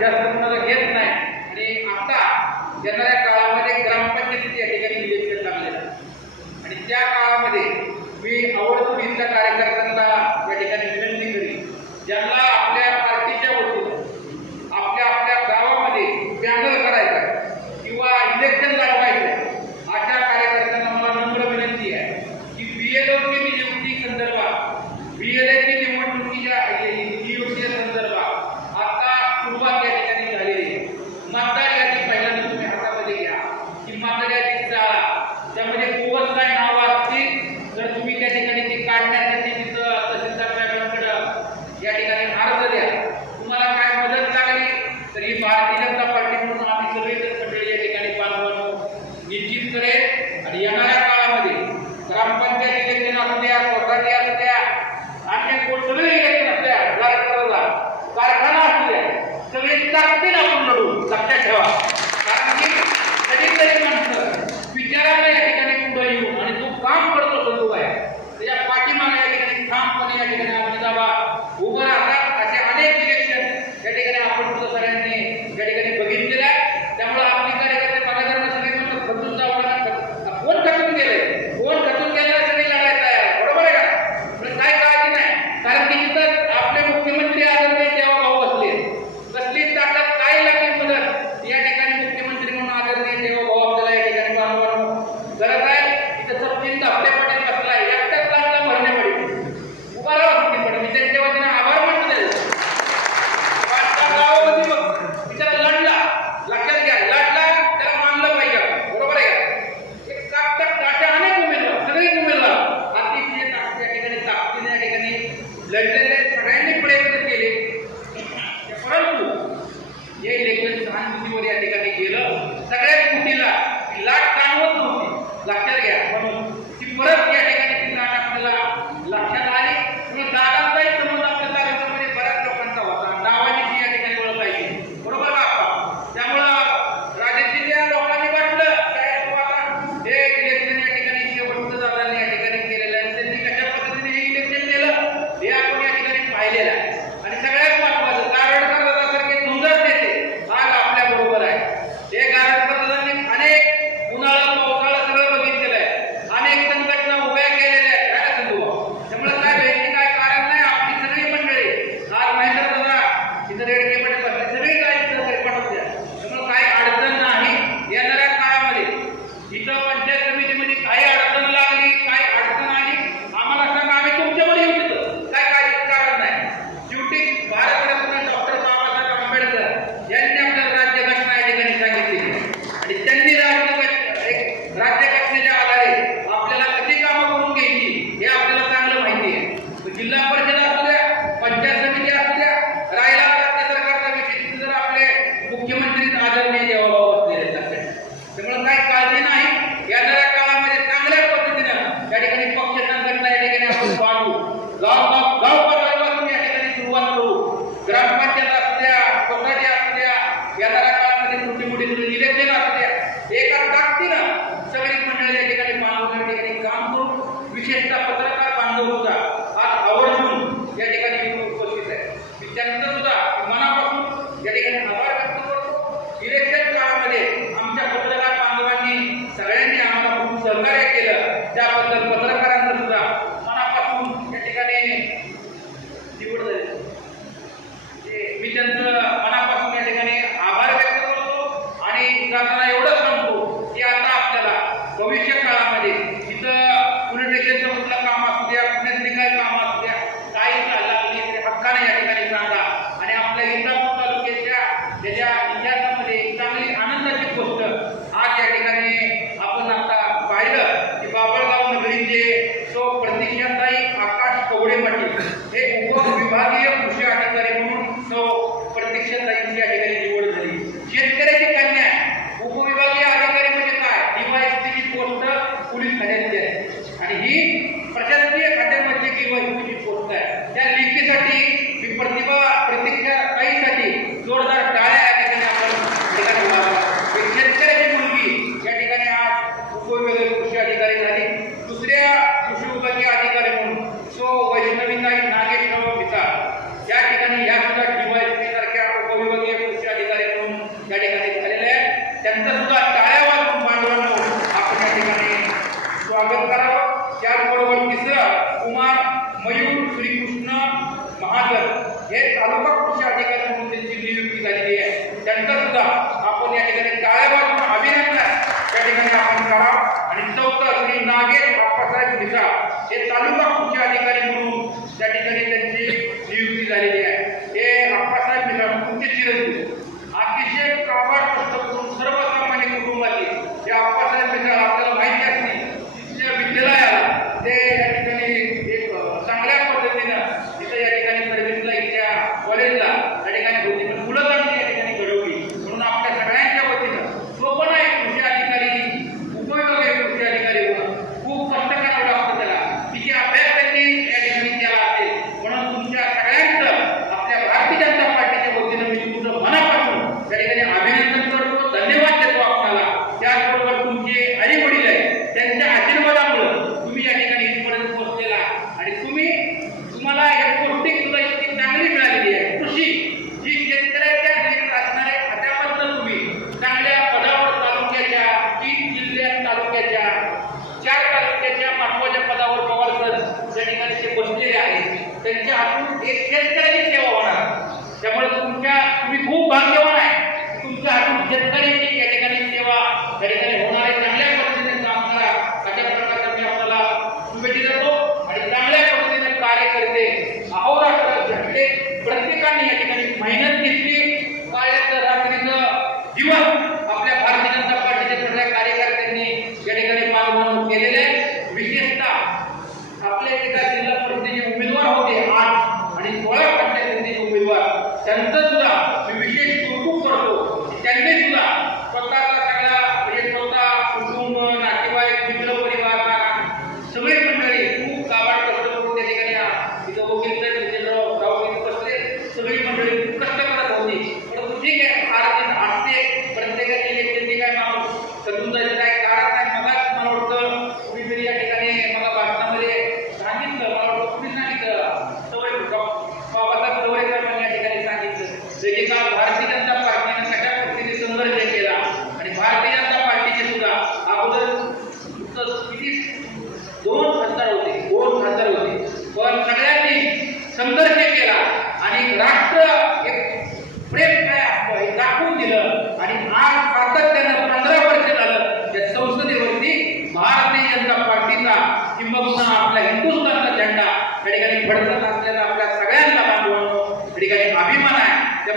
जास्त कोणाला घेत नाही आणि आता येणाऱ्या काळामध्ये ग्रामपंचायतीच्या ठिकाणी इलेक्शन लागलेलं आणि त्या काळामध्ये मी आवडतो इथल्या कार्यकर्त्यांना या ठिकाणी विनंती करीन, ज्यांना आपल्या पार्टीच्या वतीनं आपल्या आपल्या गावामध्ये पॅनल करायचा किंवा इलेक्शन लढवायचं, अशा कार्यकर्त्यांना मला नम्र विनंती आहे की BLOची नियुक्ती संदर्भात BLAची निवडणुकीच्या संदर्भात आता सुरुवात या ठिकाणी झालेली आहे. मतदार यादी पहिल्यांदा तुम्ही हातामध्ये घ्या, की मतदार यादी चाळा, त्यामध्ये बोगस काय नावं असतील तर तुम्ही त्या ठिकाणी ती काढण्यासाठी तिथं तहसीलदार साहेबांकडे या ठिकाणी अर्ज द्या. तुम्हाला काय मदत लागली तर ही भारतीय जनता पार्टी म्हणून आम्ही सगळेच मंडळी या ठिकाणी बांधवांनो निश्चित करेल आणि येणाऱ्या काळामध्ये ग्रामपंचायत इलेक्शन असू द्या, सोसायटी असू द्या, आणखी सगळे इलेक्शन असू द्या, कारखाना असू द्या, सगळे ताकदीने आपण लढू. लक्षात ठेवा, कारण की कधीतरी माणसं विचारायला या ठिकाणी पुढे येऊन आणि जो काम करतो बंधू आहे त्याच्या पाठीमागे या ठिकाणी ठामपणे या ठिकाणी आपण दाबा उभं राहतात. असे अनेक इलेक्शन या ठिकाणी आपण सगळ्यांनी या ठिकाणी बघितलेलं आहे. त्यामुळे आपली कार्यकर्ते मला सगळे म्हणून खचून जावं लागतं. कोण खचून गेलेलं सगळी लढायचं आहे, बरोबर आहे का? पण काय काळजी नाही, कारण की तिथं आपले मुख्यमंत्री आदरणीय देवाभाऊ बसले, कसली ताकद काय लागली मदत या ठिकाणी मुख्यमंत्री म्हणून आदरणीय देवाभाऊ आपल्याला या ठिकाणी बांधवांनो गरज आहे. तिथं सचिन धापटे पाटील बसलाय, एकटाच लागला भरणे पडेल उभा राहा सुट्टी पडेल. मी त्यांच्या वतीने आभार मानतो. गावामध्ये बघ बिचारा लढला, लक्षात घ्या, लढला त्याला मानलं पाहिजे, बरोबर आहे का? एक काटा अनेक उमेदवार, सगळे उमेदवार अतिशय या ठिकाणी ताकदीने या ठिकाणी लढलेले, सगळ्यांनी प्रयत्न केले, परंतु हे इलेक्शन सहानुभूतीवर या ठिकाणी गेलं. सगळ्याच कुटीला लाट काढवत नव्हती, लक्षात घ्या, म्हणून ती परत या ठिकाणी ती लाट आपल्याला लक्षात आली. म्हणून दादांचाही समज आपल्या तालुक्यामध्ये बऱ्याच लोकांचा होता, नावाने ती या ठिकाणी ओळखायची, बरोबर का? त्यामुळं राजकीय लोकांनी वाटलं काय आता हे इलेक्शन या ठिकाणी शेवटचं झालं या ठिकाणी केलेलं आहे. त्यांनी कशा पद्धतीने हे इलेक्शन केलं हे आपण या ठिकाणी पाहिलेलं आहे. आणि सगळ्यात महत्वाचं गारडकर दादासारखे सुंदर नेते आज आपल्या बरोबर आहे. हे गारडकर दादांनी अनेक उन्हाळा पावसाळा सगळं बघितलेलं आहे, अनेक संघटना उभ्या केलेल्या आहेत, काय संधू. त्यामुळे काय भेटली काय कारण नाही. आपली सगळी मंडळी आज महेंद्र दादा तिथं रेडके मध्ये बसले, सगळी काय पाठवत द्या. त्यामुळे काही अडचण नाही. येणाऱ्या काळामध्ये इथं पंचायत समितीमध्ये काही अडचण लागली, काही अडचण आली, आम्हाला सांगा, आम्ही तुमच्याकडे येऊ तिथं, काय कारण नाही. शेवटी भारतरत्न डॉक्टर बाबासाहेब आंबेडकर यांनी आपल्याला राज्यघटना या ठिकाणी सांगितली आणि त्यांनी राज्यघटनेच्या आधारे आपल्याला कशी कामं करून घ्यायची हे आपल्याला चांगलं माहिती आहे. जिल्हा परिषद असू द्या, पंचायत समिती असू द्या, राहिला राज्य सरकारचा विषय, जर आपले मुख्यमंत्री आदरणीय देवाभाऊ बसलेले आहेत. त्यामुळे काही काळजी नाही. येणाऱ्या काळामध्ये चांगल्या पद्धतीनं या ठिकाणी पक्ष संघटना या ठिकाणी आपण वाढवू. गाव पातळीपासून या ठिकाणी सुरुवात करू. ग्रामपंचायत असू द्या, सोसायटी असू द्या, येणाऱ्या काळामध्ये मोठी इलेक्शन असू द्या, एका ताकदीनं सगळी मंडळी या ठिकाणी बांधून या ठिकाणी काम करू. विशेषतः पत्रकार बांधव सुद्धा आज आवर्जून या ठिकाणी उपस्थित आहे. मी त्यांचं सुद्धा मनापासून या ठिकाणी आभार व्यक्त करतो. इलेक्शन काळामध्ये आमच्या पत्रकार बांधवांनी सगळ्यांनी आम्हाला खूप सहकार्य केलं, त्याबद्दल पत्रकारांचं सुद्धा मनापासून या ठिकाणी निवड झाली. मी त्यांचं मनापासून या ठिकाणी आभार व्यक्त करतो आणि जाताना एवढंच सांगतो की आता आपल्याला भविष्य काळामध्ये तिथं पुनर्निर्देशन कुठलं काम असू द्या, कुठल्यातली काय काम असू द्या, काही लागली ते हक्काने या ठिकाणी सांगा. आणि आपल्या इंदापूर तालुक्याच्या त्याच्या इतिहासामध्ये एक चांगली आनंदाची गोष्ट आज या ठिकाणी आपण आता पाहिलं की बाबळगाव नगरीचे तो प्रतीक्षाताई आकाश कवडे पाटील हे उपविभागीय कृषी अधिकारी म्हणून तो प्रतीक्षाताईंची या ठिकाणी निवड झाली. शेतकऱ्याची कन्या उपविभागीय अधिकारी म्हणजे काय, DYSPची पोस्ट पोलीस खात्याची आहे आणि ही प्रशासकीय खात्यामध्ये DYSPची पोस्ट आहे. त्या लेखीसाठी मी प्रतीक्षाताईसाठी जोरदार टाळ्या या ठिकाणी आपण शेतकऱ्याची मुलगी या ठिकाणी आज उपविभागीय कृषी अधिकारी झाली. दुसऱ्या कृषी विभागीय अधिकारी म्हणून तो वैष्णवीताई नागेशराव पिता या ठिकाणी या सुद्धा DYSP सारख्या उपविभागीय कृषी खूप भाग्यवान आहे. तुमच्या हातून शेतकऱ्यांची या ठिकाणी सेवा या ठिकाणी होणार आहे. चांगल्या पद्धतीने काम करा अशा प्रकारचा मी आपल्याला शुभेच्छा देतो आणि चांगल्या पद्धतीने कार्य करते अहोरात्र झटके प्रत्येकाने या ठिकाणी मेहनत घेतली. काळ्याचं रात्रीचं दिवस